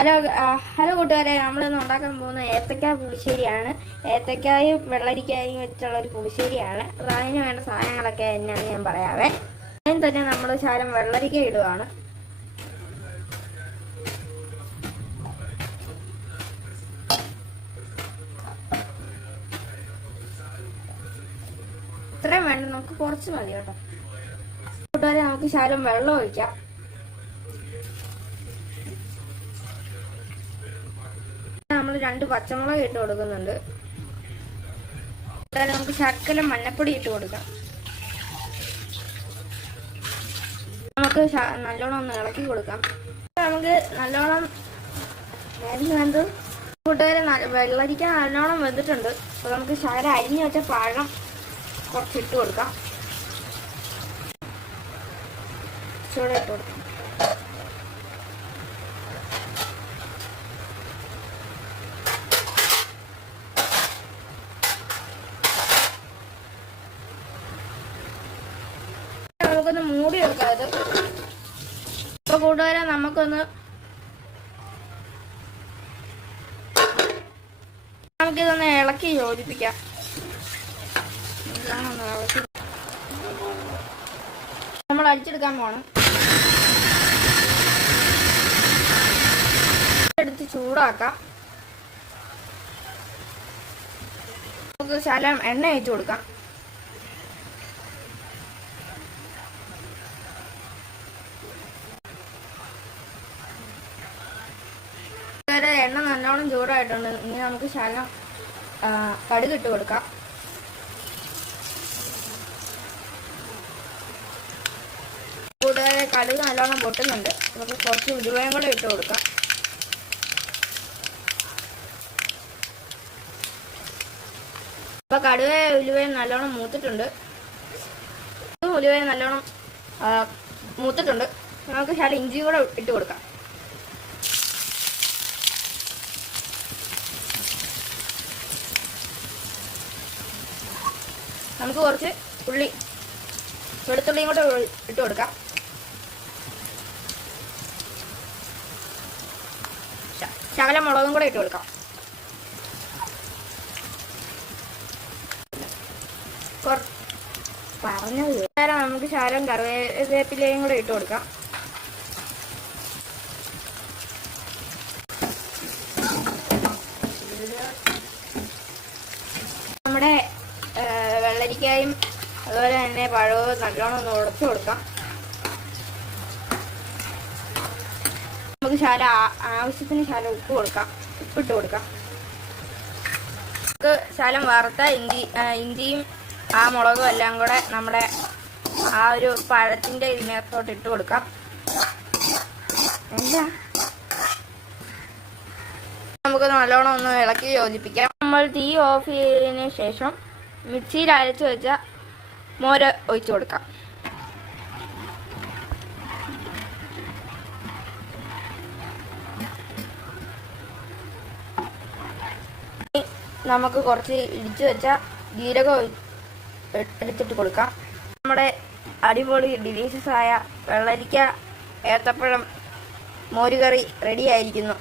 Hello hello കൂട്ടുകാരെ, നമ്മളിന്ന് ഉണ്ടാക്കാൻ പോകുന്ന ഏത്തക്ക പുളിശ്ശേരിയാണ്. ഏത്തക്കായും വെള്ളരിക്കായും വെച്ചുള്ള ഒരു പുളിശ്ശേരിയാണ്. അതിന് വേണ്ട സാധനങ്ങളൊക്കെ എന്നാന്ന് ഞാൻ പറയാവേ. ആദ്യം തന്നെ നമ്മൾ ശകലം വെള്ളരിക്ക ഇടുകയാണ്. ഇത്രയും വേണ്ട, നമുക്ക് കുറച്ച് മതി കേട്ടോ. കൂട്ടുകാരെ, നമുക്ക് ശകലം വെള്ളം ഒഴിക്കാം. നമ്മൾ 2 പച്ചമുളക് ഇട്ട് കൊടുക്കുന്നുണ്ട്. നമുക്ക് ശകലം മഞ്ഞപ്പൊടി ഇട്ട് കൊടുക്കാം. നമുക്ക് നല്ലോണം ഒന്ന് ഇളക്കി കൊടുക്കാം. നമുക്ക് നല്ലോണം വേണ്ടത് കൂട്ടുകാരെ, വെള്ളരിക്ക നല്ലോണം വെന്തിട്ടുണ്ട്. അപ്പോൾ നമുക്ക് ശകലം അരിഞ്ഞു വെച്ച പഴം കുറച്ചിട്ട് കൊടുക്കാം. ചൂട് ഇട്ട് കൊടുക്കാം. നമുക്കൊന്ന് മൂടി വെക്കാം. ഇത് ഇപ്പൊ കൂട്ടുകാരെ, നമുക്കിതൊന്ന് ഇളക്കി യോജിപ്പിക്കാം. നമ്മൾ അടിച്ചെടുക്കാൻ പോണം. എടുത്ത് ചൂടാക്കാം. നമുക്ക് ശകലം എണ്ണ ഒഴിച്ചു കൊടുക്കാം. എണ്ണ നല്ലോണം ചൂടായിട്ടുണ്ട്. ഇനി നമുക്ക് ശകലം കടുക് ഇട്ട് കൊടുക്കാം. കൂടാതെ കടുക് നല്ലോണം പൊട്ടുന്നുണ്ട്. നമുക്ക് കുറച്ച് ഉലുവയും കൂടെ ഇട്ട് കൊടുക്കാം. അപ്പൊ കടുകയും ഉലുവയും നല്ലോണം മൂത്തിട്ടുണ്ട്. ഉലുവയും നല്ലോണം മൂത്തിട്ടുണ്ട്. നമുക്ക് ശകലം ഇഞ്ചി കൂടെ ഇട്ട് കൊടുക്കാം. നമുക്ക് കുറച്ച് വെളുത്തുള്ളിയും കൂടെ ഇട്ട് കൊടുക്കാം. ശകലം മുളകും കൂടെ ഇട്ട് കൊടുക്കാം. നമുക്ക് ശകലം കറിവേപ്പിലയും കൂടെ ഇട്ട് കൊടുക്കാം. നമ്മുടെ വെള്ളരിക്കായും അതുപോലെ തന്നെ പഴവും നല്ലോണം ഒന്ന് ഉടച്ചു കൊടുക്കാം. നമുക്ക് ആവശ്യത്തിന് ശകലം ഉപ്പ് കൊടുക്കാം. ഉപ്പിട്ട് കൊടുക്കാം. നമുക്ക് ശകലം വറുത്ത ഇഞ്ചിയും ആ മുളകും എല്ലാം കൂടെ നമ്മുടെ ആ ഒരു പഴത്തിന്റെ ഇതിനകത്തോട്ട് ഇട്ട് കൊടുക്കാം. നമുക്ക് നല്ലോണം ഒന്ന് ഇളക്കി യോജിപ്പിക്കാം. നമ്മൾ തീ ഓഫ് ചെയ്തതിന് ശേഷം മിക്സിയിൽ അരച്ചു വെച്ച മോര് ഒഴിച്ചു കൊടുക്കാം. നമുക്ക് കുറച്ച് ഇടിച്ചു വെച്ച ജീരകം എടുത്തിട്ട് കൊടുക്കാം. നമ്മുടെ അടിപൊളി ഡിലീഷ്യസ് ആയ വെള്ളരിക്ക ഏത്തപ്പഴം മോരുകറി റെഡി ആയിരിക്കുന്നു.